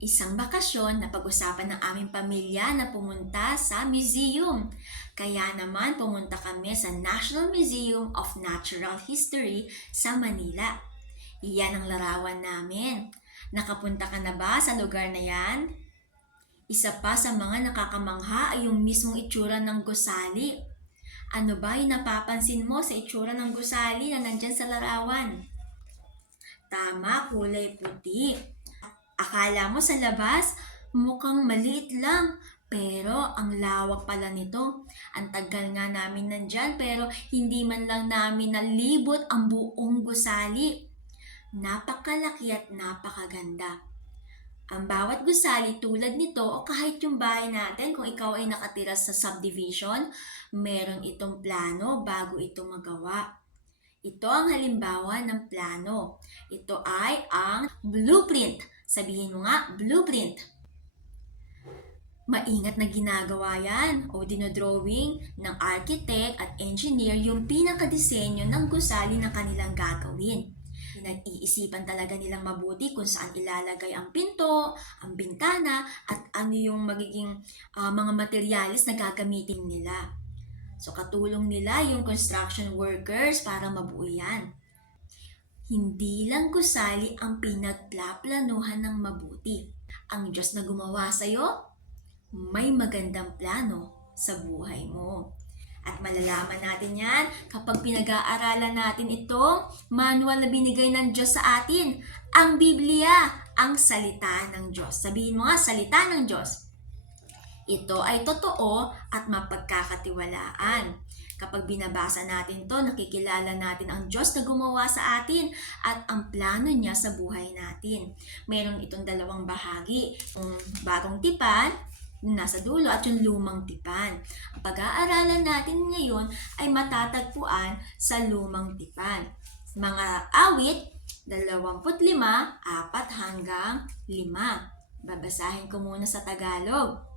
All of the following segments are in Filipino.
Isang bakasyon na pag-usapan ng aming pamilya na pumunta sa museum. Kaya naman pumunta kami sa National Museum of Natural History sa Manila. Iyan ang larawan namin. Nakapunta ka na ba sa lugar na yan? Isa pa sa mga nakakamangha ay yung mismong itsura ng gusali. Ano ba yung napapansin mo sa itsura ng gusali na nandyan sa larawan? Tama, kulay puti. Akala mo sa labas, mukhang maliit lang. Pero ang lawak pala nito. Ang tagal nga namin nandyan pero hindi man lang namin nalibot ang buong gusali. Napakalaki at napakaganda. Ang bawat gusali tulad nito o kahit yung bahay natin kung ikaw ay nakatira sa subdivision, meron itong plano bago ito magawa. Ito ang halimbawa ng plano. Ito ay ang blueprint. Sabihin mo nga, blueprint. Maingat na ginagawa yan o dinodrawing ng architect at engineer yung pinakadesenyo ng gusali na kanilang gagawin. Pinag-iisipan talaga nilang mabuti kung saan ilalagay ang pinto, ang bintana, at ano yung magiging mga materialis na gagamitin nila. So katulong nila yung construction workers para mabuo yan. Hindi lang gusali ang pinagplaplanuhan ng mabuti. Ang Diyos na gumawa sa'yo, may magandang plano sa buhay mo. At malalaman natin yan kapag pinag-aaralan natin itong manual na binigay ng Diyos sa atin. Ang Biblia, ang salita ng Diyos. Sabihin mo nga, salita ng Diyos. Ito ay totoo at mapagkakatiwalaan. Kapag binabasa natin to, nakikilala natin ang Diyos na gumawa sa atin at ang plano niya sa buhay natin. Meron itong dalawang bahagi, yung bagong tipan, nasa dulo at yung lumang tipan. Ang pag-aaralan natin ngayon ay matatagpuan sa lumang tipan. Mga awit, 25, 4 hanggang 5. Babasahin ko muna sa Tagalog.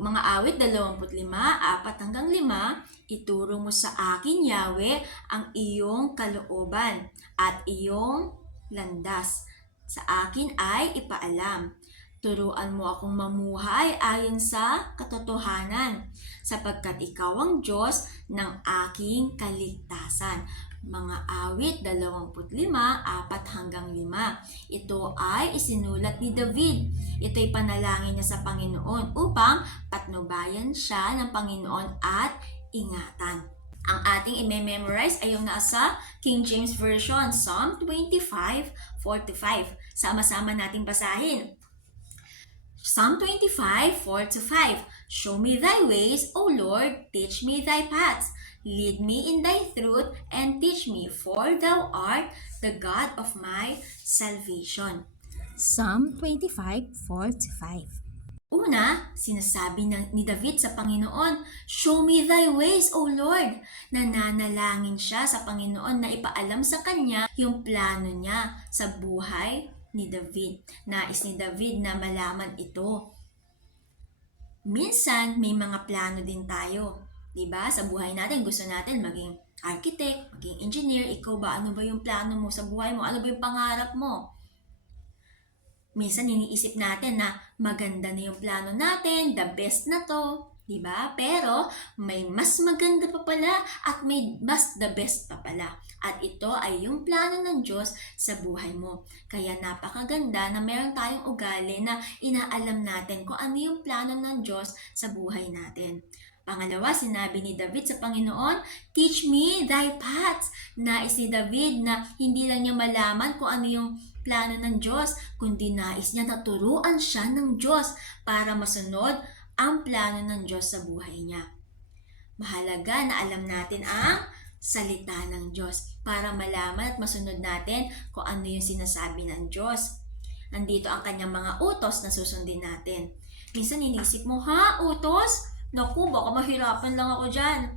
Mga awit 25, 4 hanggang 5, ituro mo sa akin, Yahweh, ang iyong kalooban at iyong landas. Sa akin ay ipaalam. Turuan mo akong mamuhay ayon sa katotohanan, sapagkat ikaw ang Diyos ng aking kaligtasan. Mga awit 25, 4 hanggang 5. Ito ay isinulat ni David. Ito'y panalangin niya sa Panginoon upang patnubayan siya ng Panginoon at ingatan. Ang ating i-memorize ay yung nasa King James Version, Psalm 25:4-5. Sama-sama nating basahin. Psalm 25:4-5. Show me thy ways, O Lord, teach me thy paths. Lead me in thy truth and teach me, for thou art the God of my salvation. Psalm 25:4-5. Una, sinasabi ni David sa Panginoon, show me thy ways, O Lord. Nananalangin siya sa Panginoon na ipaalam sa kanya yung plano niya sa buhay ni David. Nais ni David na malaman ito. Minsan, may mga plano din tayo. Diba? Sa buhay natin, gusto natin maging architect, maging engineer. Ikaw ba? Ano ba yung plano mo sa buhay mo? Ano ba yung pangarap mo? Minsan, iniisip natin na maganda na yung plano natin, the best na to. Diba? Pero, may mas maganda pa pala at may mas the best pa pala. At ito ay yung plano ng Diyos sa buhay mo. Kaya napakaganda na meron tayong ugali na inaalam natin kung ano yung plano ng Diyos sa buhay natin. Pangalawa, sinabi ni David sa Panginoon, teach me thy paths. Nais ni David na hindi lang niya malaman kung ano yung plano ng Diyos, kundi nais niya na turuan siya ng Diyos para masunod ang plano ng Diyos sa buhay niya. Mahalaga na alam natin ang salita ng Diyos para malaman at masunod natin kung ano yung sinasabi ng Diyos. Nandito ang kanyang mga utos na susundin natin. Minsan inisip mo, utos? Naku, baka mahirapan lang ako dyan.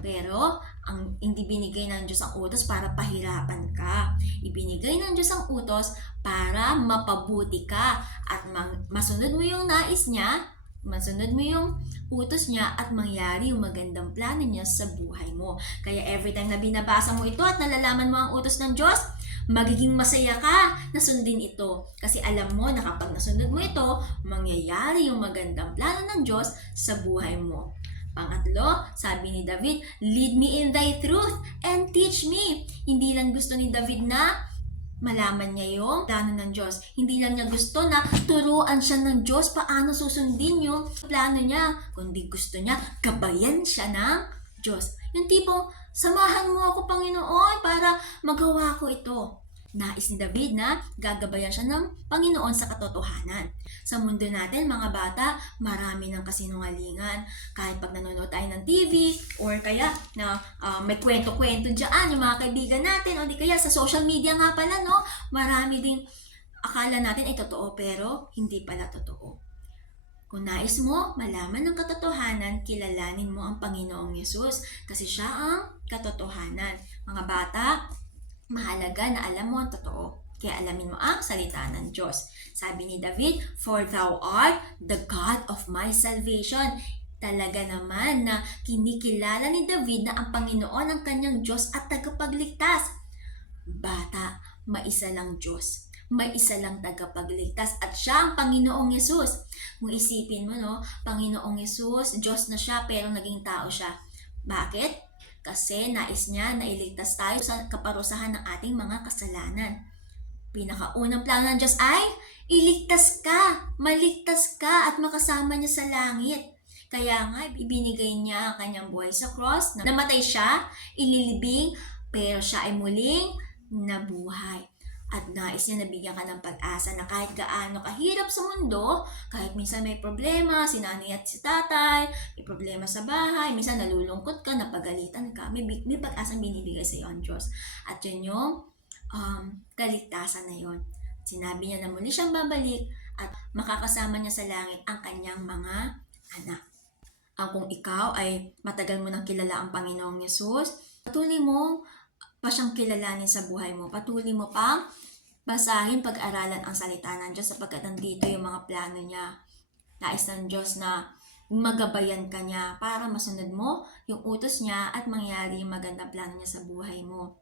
Pero, ang hindi binigay ng Diyos ang utos para pahirapan ka. Ibinigay ng Diyos ang utos para mapabuti ka at masunod mo yung nais niya Masunod mo yung utos niya at mangyari yung magandang plano niya sa buhay mo. Kaya every time na binabasa mo ito at nalalaman mo ang utos ng Diyos, magiging masaya ka na sundin ito. Kasi alam mo na kapag nasunod mo ito, mangyayari yung magandang plano ng Diyos sa buhay mo. Pangatlo, sabi ni David, lead me in thy truth and teach me. Hindi lang gusto ni David na malaman niya yung plano ng Diyos. Hindi lang niya gusto na turuan siya ng Diyos paano susundin yung plano niya. Kundi gusto niya gabayan siya ng Diyos. Yung tipong, samahan mo ako Panginoon para magawa ko ito. Nais ni David na gagabayan siya ng Panginoon sa katotohanan. Sa mundo natin, mga bata, marami ng kasinungalingan. Kahit pag nanonood tayo ng TV, or kaya na may kwento-kwento dyan, yung mga kaibigan natin, o di kaya sa social media nga pala, no? Marami ding akala natin ay totoo, pero hindi pala totoo. Kung nais mo malaman ng katotohanan, kilalanin mo ang Panginoong Yesus kasi siya ang katotohanan. Mga bata, mahalaga na alam mo ang totoo. Kaya alamin mo ang salita ng Diyos. Sabi ni David, for thou art the God of my salvation. Talaga naman na kinikilala ni David na ang Panginoon ang kanyang Diyos at tagapagligtas. Bata, maisa lang Diyos. May isa lang tagapagligtas at siya ang Panginoong Yesus. Kung isipin mo, no, Panginoong Yesus, Diyos na siya pero naging tao siya. Bakit? Kasi nais niya na iligtas tayo sa kaparusahan ng ating mga kasalanan. Pinakaunang plano ng Diyos ay iligtas ka, maligtas ka at makasama niya sa langit. Kaya nga, ibinigay niya ang kanyang buhay sa cross. Namatay siya, ililibing, pero siya ay muling nabuhay. At nais niya nabigyan ka ng pag-asa na kahit gaano kahirap sa mundo, kahit minsan may problema, si nanay at si tatay, may problema sa bahay, minsan nalulungkot ka, napagalitan ka, may pag-asang binibigay sa iyo ang Diyos. At yun yung kaligtasan na yun. Sinabi niya na muli siyang babalik at makakasama niya sa langit ang kanyang mga anak. Kung ikaw ay matagal mo nang kilala ang Panginoong Yesus, patuloy mo pa siyang kilalanin sa buhay mo. Patuloy mo pang basahin, pag-aralan ang salita ng Diyos sapagkat nandito yung mga plano niya. Nais ng Diyos na magabayan ka niya para masunod mo yung utos niya at mangyari yung magandang plano niya sa buhay mo.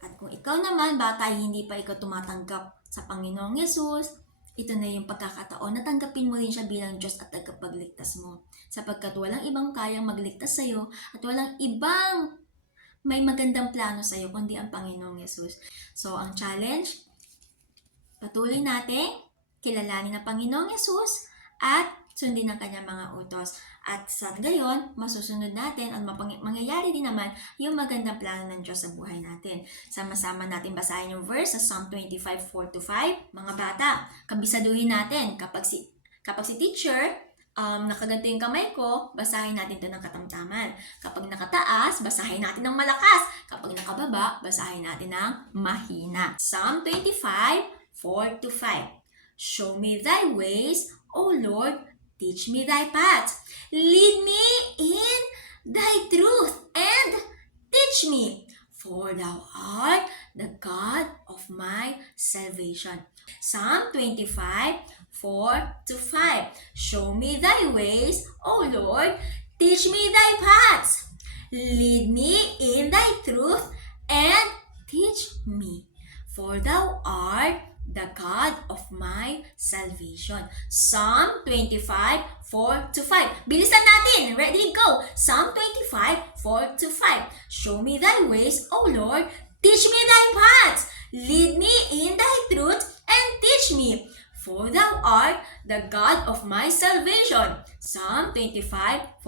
At kung ikaw naman, bata, hindi pa ikaw tumatanggap sa Panginoong Yesus, ito na yung pagkakataon na tanggapin mo rin siya bilang Diyos at tagapagligtas mo. Sapagkat walang ibang kayang magligtas sa iyo at walang ibang may magandang plano sa iyo kundi ang Panginoong Yesus. So, ang challenge, patuloy natin kilalanin ang Panginoong Yesus at sundin ang kanyang mga utos. At sa gayon, masusunod natin at mangyayari din naman yung magandang plano ng Diyos sa buhay natin. Sama-sama natin basahin yung verse sa Psalm 25:4-5. Mga bata, kabisaduhin natin kapag si teacher, nakaganto yung kamay ko, basahin natin ito ng katamtaman. Kapag nakataas, basahin natin ng malakas. Kapag nakababa, basahin natin ng mahina. Psalm 25:4-5. Show me thy ways, O Lord, teach me thy paths. Lead me in thy truth and teach me, for thou art the God of my salvation. Psalm 25:4-5. Show me thy ways, O Lord, teach me thy paths. Lead me in thy truth and teach me, for thou art the God of my salvation. Psalm 25:4-5. Bilisan natin! Ready, go! Psalm 25:4-5. Show me thy ways, O Lord, teach me thy paths. Lead me in thy truth and teach me, for thou art the God of my salvation. Psalm 25:4-5.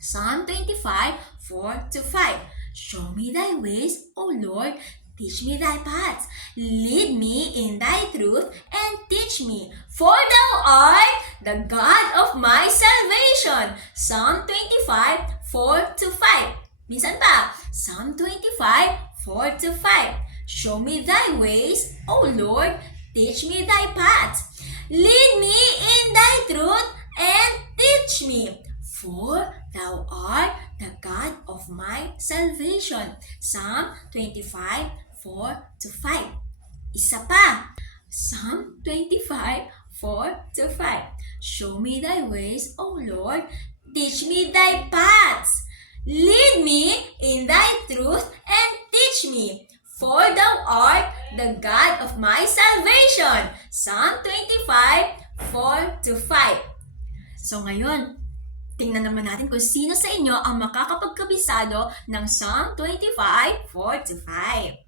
Psalm 25:4-5. Show me thy ways, O Lord, teach me thy paths. Lead me in thy truth and teach me, for thou art the God of my salvation. Psalm 25:4-5. Minsan pa, Psalm 25:4-5. Show me thy ways, O Lord, teach me thy paths. Lead me in thy truth and teach me, for thou art the God of my salvation. Psalm 25:4-5. Isa pa, Psalm 4 to 5. Show me thy ways, O Lord. Teach me thy paths. Lead me in thy truth and teach me. For thou art the God of my salvation. Psalm 25, 4 to 5. So ngayon, tingnan naman natin kung sino sa inyo ang makakapagkabisado ng Psalm 25, 4 to 5.